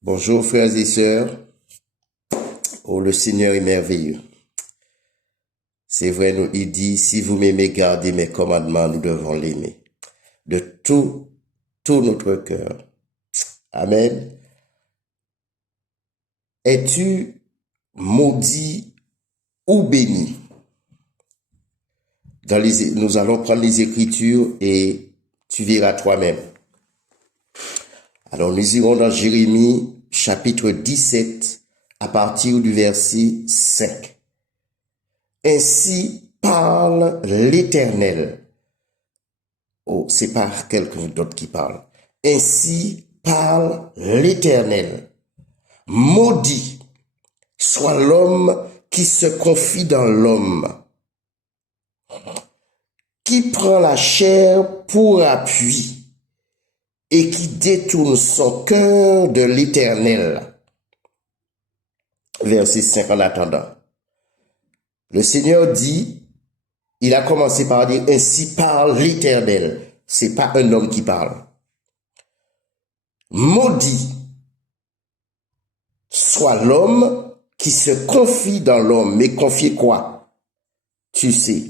Bonjour frères et sœurs, oh le Seigneur est merveilleux. C'est vrai, il dit, si vous m'aimez, gardez mes commandements, nous devons l'aimer. De tout notre cœur. Amen. Es-tu maudit ou béni? Nous allons prendre les Écritures et tu verras toi-même. Alors nous irons dans Jérémie chapitre 17 à partir du verset 5. Ainsi parle l'Éternel. Oh, c'est pas quelqu'un d'autre qui parle. Ainsi parle l'Éternel. Maudit soit l'homme qui se confie dans l'homme, qui prend la chair pour appui et qui détourne son cœur de l'Éternel. Verset 5 en attendant. Le Seigneur dit, il a commencé par dire, ainsi parle l'Éternel. C'est pas un homme qui parle. Maudit soit l'homme qui se confie dans l'homme. Mais confier quoi? Tu sais,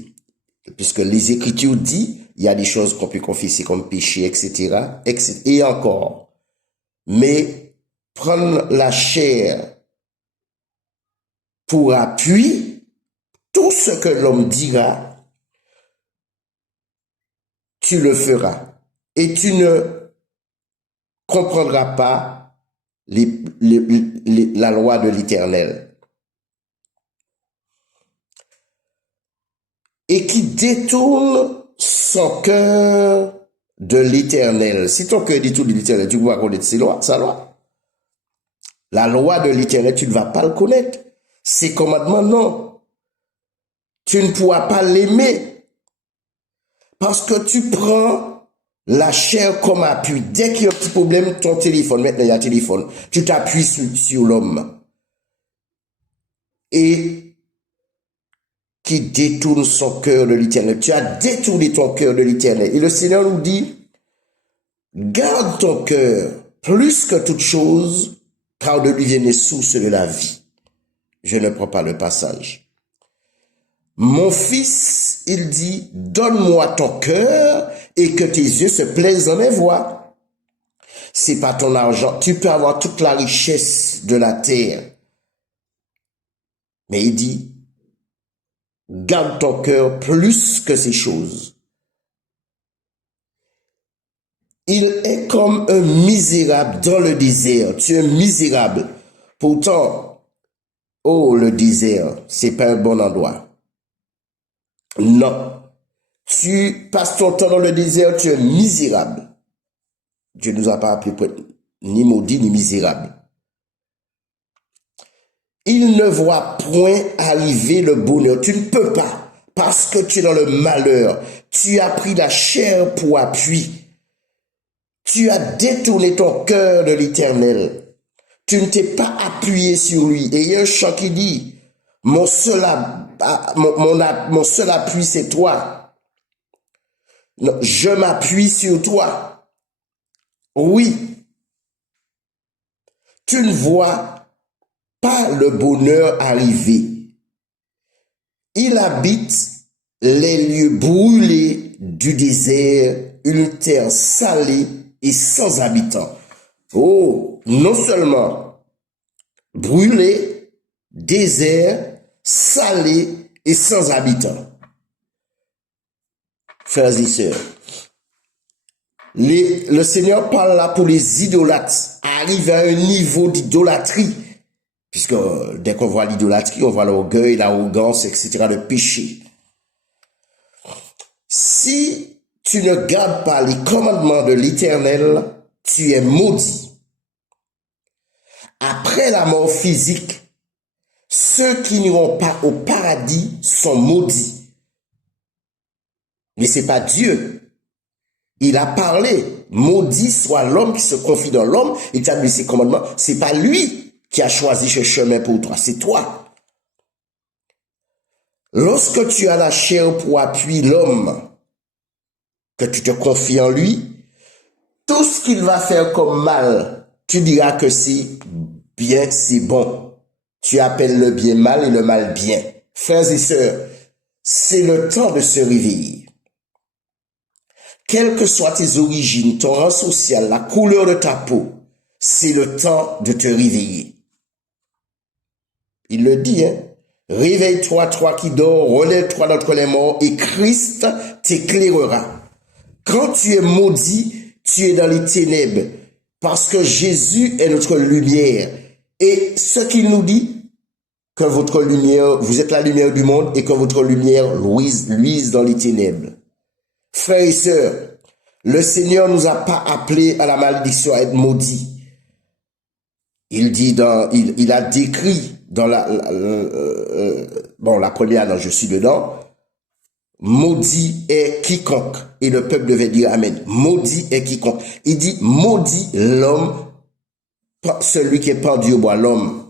puisque les Écritures disent, il y a des choses qu'on peut confesser comme péché, etc., etc. Et encore. Mais prendre la chair pour appui, tout ce que l'homme dira, tu le feras. Et tu ne comprendras pas la loi de l'Éternel. Et qui détourne son cœur de l'Éternel. Si ton cœur détourne de l'Éternel, tu vas connaître sa loi. La loi de l'Éternel, tu ne vas pas le connaître. Ses commandements, non. Tu ne pourras pas l'aimer. Parce que tu prends la chair comme appui. Dès qu'il y a un petit problème, ton téléphone, maintenant il y a un téléphone, tu t'appuies sur l'homme. Et qui détourne son cœur de l'Éternel. Tu as détourné ton cœur de l'Éternel. Et le Seigneur nous dit, garde ton cœur plus que toute chose, car de lui viennent les sources de la vie. Je ne prends pas le passage. Mon fils, il dit, donne-moi ton cœur et que tes yeux se plaisent dans mes voies. C'est pas ton argent. Tu peux avoir toute la richesse de la terre. Mais il dit, garde ton cœur plus que ces choses. Il est comme un misérable dans le désert. Tu es misérable. Pourtant, oh, le désert, c'est pas un bon endroit. Non. Tu passes ton temps dans le désert, tu es misérable. Dieu ne nous a pas appelés ni maudits ni misérables. Il ne voit point arriver le bonheur. Tu ne peux pas, parce que tu es dans le malheur. Tu as pris la chair pour appui. Tu as détourné ton cœur de l'Éternel. Tu ne t'es pas appuyé sur lui. Et il y a un chant qui dit, mon seul appui, c'est toi. Non, je m'appuie sur toi. Oui. Tu ne vois pas le bonheur arriver. Il habite les lieux brûlés du désert, une terre salée et sans habitants. Oh, non seulement brûlé, désert, salé et sans habitants. Frères et sœurs, le Seigneur parle là pour les idolâtres, arrive à un niveau d'idolâtrie, puisque dès qu'on voit l'idolâtrie, on voit l'orgueil, l'arrogance, etc., le péché. Si tu ne gardes pas les commandements de l'Éternel, tu es maudit. Après la mort physique, ceux qui n'iront pas au paradis sont maudits. Mais c'est pas Dieu. Il a parlé. Maudit soit l'homme qui se confie dans l'homme et établit ses commandements. C'est pas lui qui a choisi ce chemin pour toi, c'est toi. Lorsque tu as la chair pour appui l'homme, que tu te confies en lui, tout ce qu'il va faire comme mal, tu diras que c'est bien, c'est bon. Tu appelles le bien mal et le mal bien. Frères et sœurs, c'est le temps de se réveiller. Quelles que soient tes origines, ton rang social, la couleur de ta peau, c'est le temps de te réveiller. Il le dit, hein. Réveille-toi, toi qui dors, relève-toi d'entre les morts et Christ t'éclairera. Quand tu es maudit, tu es dans les ténèbres parce que Jésus est notre lumière. Et ce qu'il nous dit, que votre lumière, vous êtes la lumière du monde et que votre lumière luise dans les ténèbres. Frères et sœurs, le Seigneur nous a pas appelés à la malédiction, à être maudits. Il dit il a décrit dans la première, non, je suis dedans. Maudit est quiconque. Et le peuple devait dire Amen. Maudit est quiconque. Il dit maudit l'homme, celui qui est pendu au bois, l'homme.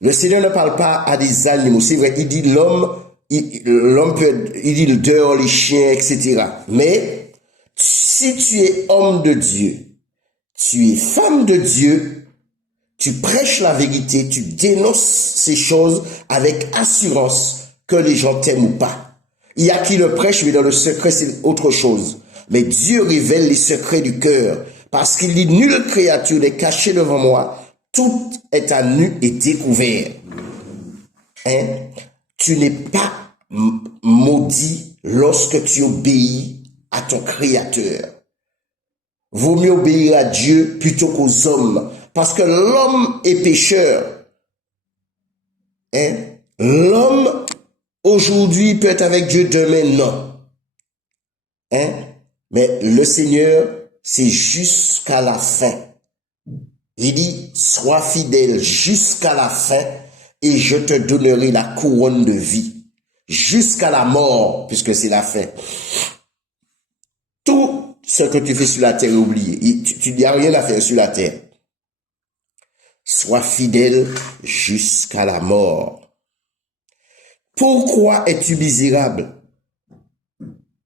Le Seigneur ne parle pas à des animaux. C'est vrai, il dit l'homme peut, il dit dehors les chiens, etc. Mais si tu es homme de Dieu, tu es femme de Dieu, tu prêches la vérité, tu dénonces ces choses avec assurance que les gens t'aiment ou pas. Il y a qui le prêche, mais dans le secret, c'est autre chose. Mais Dieu révèle les secrets du cœur, parce qu'il dit, nulle créature n'est cachée devant moi, tout est à nu et découvert. Hein? Tu n'es pas maudit lorsque tu obéis à ton Créateur. Vaut mieux obéir à Dieu plutôt qu'aux hommes, parce que l'homme est pécheur. Hein? L'homme, aujourd'hui, peut être avec Dieu, demain, non. Hein? Mais le Seigneur, c'est jusqu'à la fin. Il dit, sois fidèle jusqu'à la fin et je te donnerai la couronne de vie. Jusqu'à la mort, puisque c'est la fin. Tout ce que tu fais sur la terre est oublié. Tu n'as rien à faire sur la terre. Sois fidèle jusqu'à la mort. Pourquoi es-tu misérable?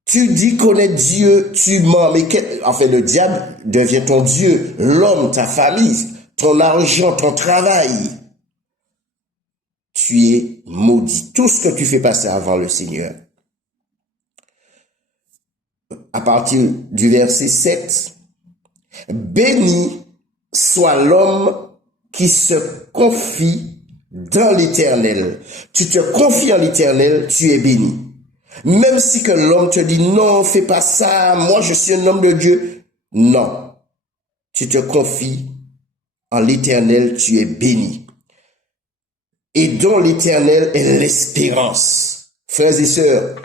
Tu dis connaître Dieu, tu mens, mais le diable devient ton Dieu, l'homme, ta famille, ton argent, ton travail. Tu es maudit. Tout ce que tu fais passer avant le Seigneur. À partir du verset 7, béni soit l'homme qui se confie dans l'Éternel. Tu te confies en l'Éternel, tu es béni. Même si que l'homme te dit non, fais pas ça, moi je suis un homme de Dieu. Non. Tu te confies en l'Éternel, tu es béni. Et dont l'Éternel est l'espérance. Frères et sœurs,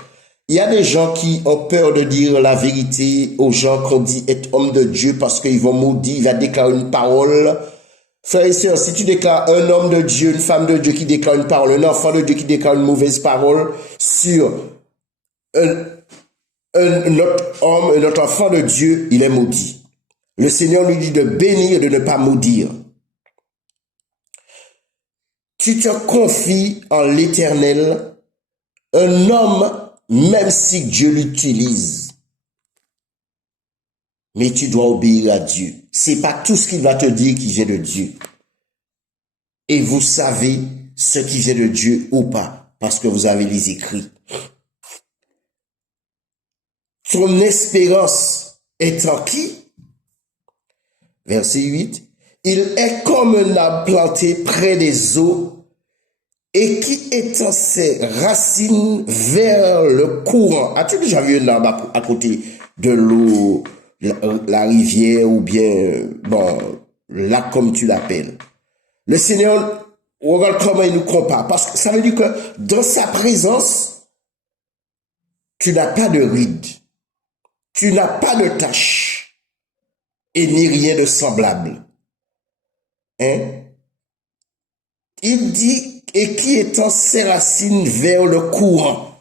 il y a des gens qui ont peur de dire la vérité aux gens qu'on dit être homme de Dieu parce qu'ils vont maudire, il va déclarer une parole. Frères et sœurs, si tu déclares un homme de Dieu, une femme de Dieu qui déclare une parole, un enfant de Dieu qui déclare une mauvaise parole sur un autre homme, un autre enfant de Dieu, il est maudit. Le Seigneur nous dit de bénir et de ne pas maudire. Tu te confies en l'Éternel, un homme, même si Dieu l'utilise, mais tu dois obéir à Dieu. C'est pas tout ce qu'il va te dire qui vient de Dieu. Et vous savez ce qui vient de Dieu ou pas, parce que vous avez les écrits. Ton espérance est en qui? Verset 8. Il est comme un arbre planté près des eaux et qui étend ses racines vers le courant. As-tu déjà vu un arbre à côté de l'eau, la rivière ou bien, là comme tu l'appelles? Le Seigneur, regarde comment il nous compare. Parce que ça veut dire que dans sa présence, tu n'as pas de rides. Tu n'as pas de tache et ni rien de semblable. Hein? Il dit, et qui étend ses racines vers le courant.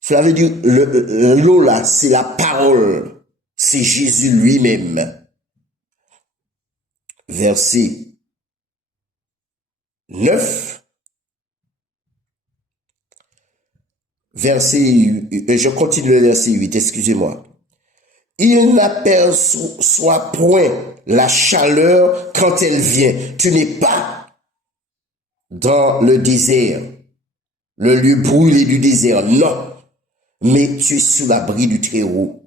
Cela veut dire, l'eau là, c'est la parole. C'est Jésus lui-même. Verset 9. Je continue le verset 8, excusez-moi. Il n'aperçoit point la chaleur quand elle vient. Tu n'es pas dans le désert, le lieu brûlé du désert, non. Mais tu es sous l'abri du Très-Haut.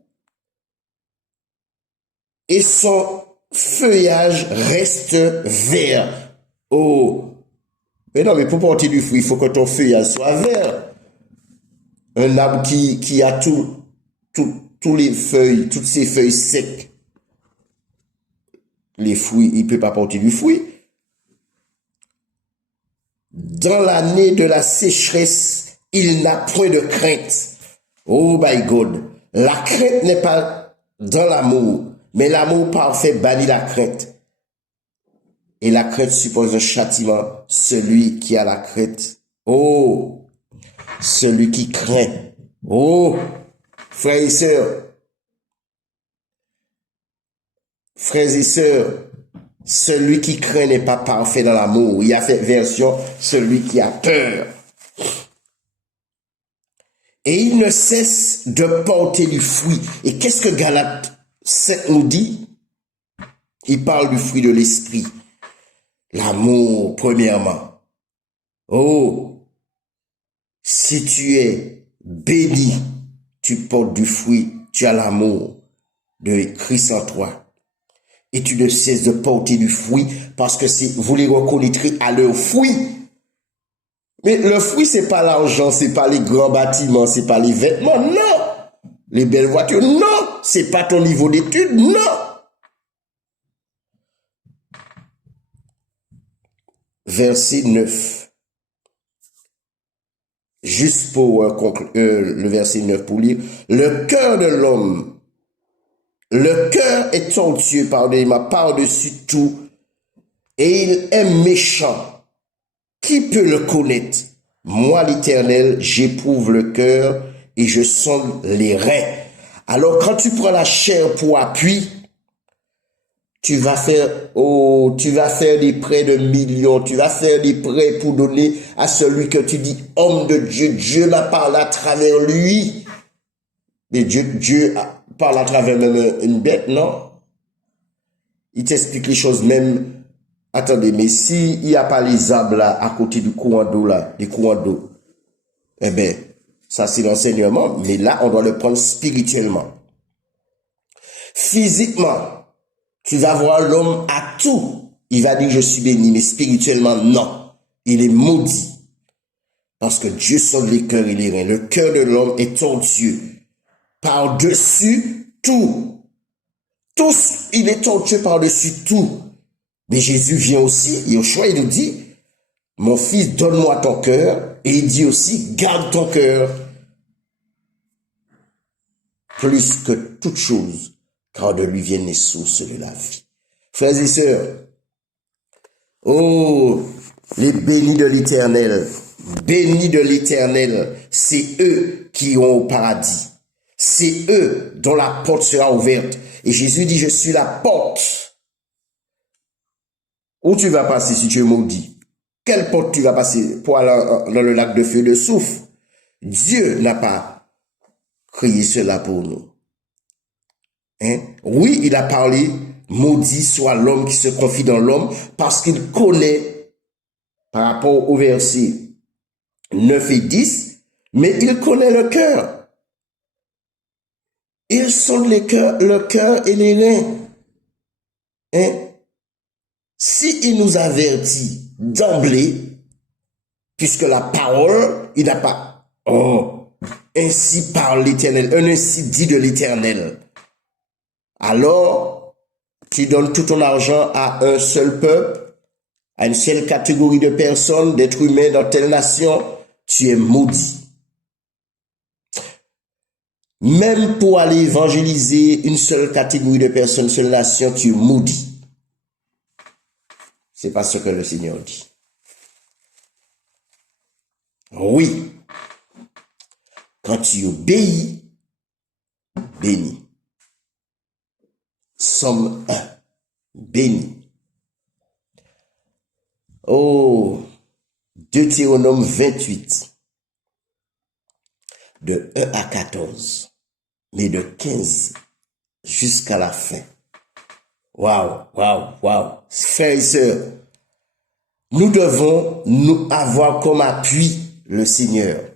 Et son feuillage reste vert. Oh, mais non, mais pour porter du fruit, il faut que ton feuillage soit vert. Un arbre qui a tous les feuilles, toutes ses feuilles secs, les fruits, il ne peut pas porter du fruit. Dans l'année de la sécheresse, il n'a point de crainte. Oh my God. La crainte n'est pas dans l'amour, mais l'amour parfait bannit la crainte. Et la crainte suppose un châtiment. Celui qui a la crainte. Oh, celui qui craint. Oh, frères et sœurs. Frères et sœurs, celui qui craint n'est pas parfait dans l'amour. Il y a cette version, celui qui a peur. Et il ne cesse de porter du fruit. Et qu'est-ce que Galates 7 nous dit? Il parle du fruit de l'esprit. L'amour, premièrement. Oh, si tu es béni, tu portes du fruit, tu as l'amour de Christ en toi. Et tu ne cesses de porter du fruit parce que vous les reconnaîtrez à leur fruit. Mais le fruit, c'est pas l'argent, c'est pas les grands bâtiments, c'est pas les vêtements, non. Les belles voitures, non. C'est pas ton niveau d'études, non. Verset 9. Juste pour le verset 9 pour lire. Le cœur de l'homme, le cœur est tortueux, pardonnez-moi, par-dessus tout, et il est méchant. Qui peut le connaître? Moi, l'Éternel, j'éprouve le cœur et je sonde les reins. Alors, quand tu prends la chair pour appui, tu vas faire des prêts de millions, tu vas faire des prêts pour donner à celui que tu dis homme de Dieu. Dieu m'a parlé à travers lui. Mais Dieu parle à travers même une bête, non? Il t'explique les choses même. Attendez, mais si il n'y a pas les arbres là, à côté du courant d'eau là, des courants d'eau, eh bien, ça c'est l'enseignement, mais là, on doit le prendre spirituellement. Physiquement, tu vas voir l'homme à tout. Il va dire, je suis béni, mais spirituellement, non. Il est maudit. Parce que Dieu sonde les cœurs et les reins. Le cœur de l'homme est tortueux. Par-dessus tout. Il est tortueux par-dessus tout. Mais Jésus vient aussi, Yoshua, il nous dit, mon fils, donne-moi ton cœur. Et il dit aussi, garde ton cœur. Plus que toute chose, car de lui viennent les sources de la vie. Frères et sœurs, oh, les bénis de l'Éternel, c'est eux qui ont au paradis. C'est eux dont la porte sera ouverte. Et Jésus dit, je suis la porte. Où tu vas passer si tu es maudit? Quelle porte tu vas passer pour aller dans le lac de feu de soufre? Dieu n'a pas créé cela pour nous. Hein? Oui, il a parlé, maudit soit l'homme qui se confie dans l'homme, parce qu'il connaît, par rapport au verset 9 et 10, mais il connaît le cœur. Ils sont le cœur et les reins. Hein? Si il nous avertit d'emblée, puisque la parole, il n'a pas, ainsi parle l'Éternel, ainsi dit de l'Éternel. Alors, tu donnes tout ton argent à un seul peuple, à une seule catégorie de personnes, d'êtres humains dans telle nation, tu es maudit. Même pour aller évangéliser une seule catégorie de personnes, une seule nation, tu es maudit. C'est pas ce que le Seigneur dit. Oui. Quand tu obéis, béni. Somme 1. Béni. Oh, Deutéronome 28. De 1 à 14. Mais de 15 jusqu'à la fin. Waouh, waouh, waouh. Frères et sœurs, nous devons nous avoir comme appui le Seigneur.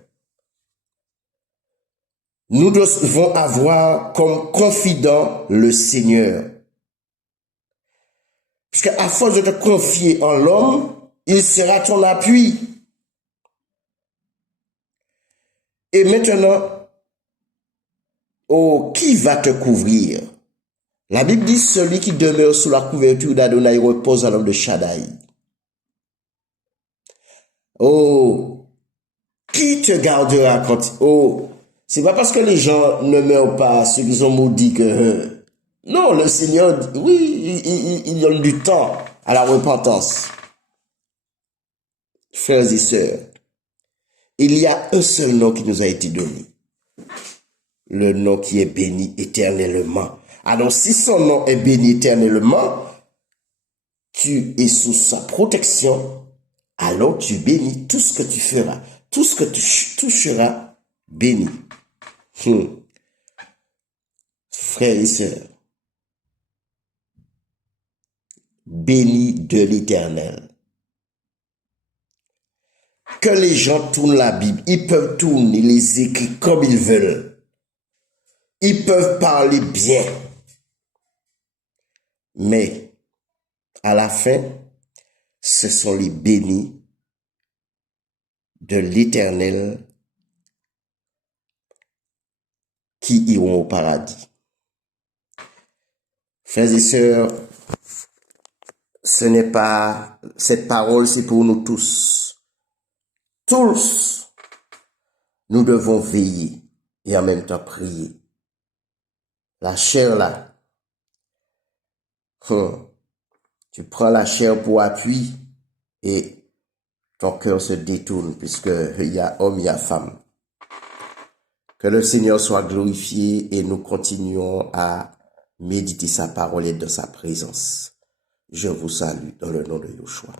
Nous devons avoir comme confident le Seigneur. Parce qu'à force de te confier en l'homme, il sera ton appui. Et maintenant, oh, qui va te couvrir? La Bible dit, celui qui demeure sous la couverture d'Adonai repose à l'homme de Shaddai. Oh, qui te gardera quand... Oh, c'est pas parce que les gens ne meurent pas, ceux qui sont maudits que... Non, le Seigneur, oui, il donne du temps à la repentance. Frères et sœurs, il y a un seul nom qui nous a été donné. Le nom qui est béni éternellement. Alors, si son nom est béni éternellement, tu es sous sa protection, alors tu bénis tout ce que tu feras. Tout ce que tu toucheras, béni. Frères et sœurs, béni de l'Éternel. Que les gens tournent la Bible, ils peuvent tourner les écrits comme ils veulent. Ils peuvent parler bien. Mais, à la fin, ce sont les bénis de l'Éternel qui iront au paradis. Frères et sœurs, ce n'est pas, cette parole, c'est pour nous tous. Tous, nous devons veiller et en même temps prier. La chair là, tu prends la chair pour appui et ton cœur se détourne puisque il y a homme, il y a femme. Que le Seigneur soit glorifié et nous continuons à méditer sa parole et de sa présence. Je vous salue dans le nom de Yeshua.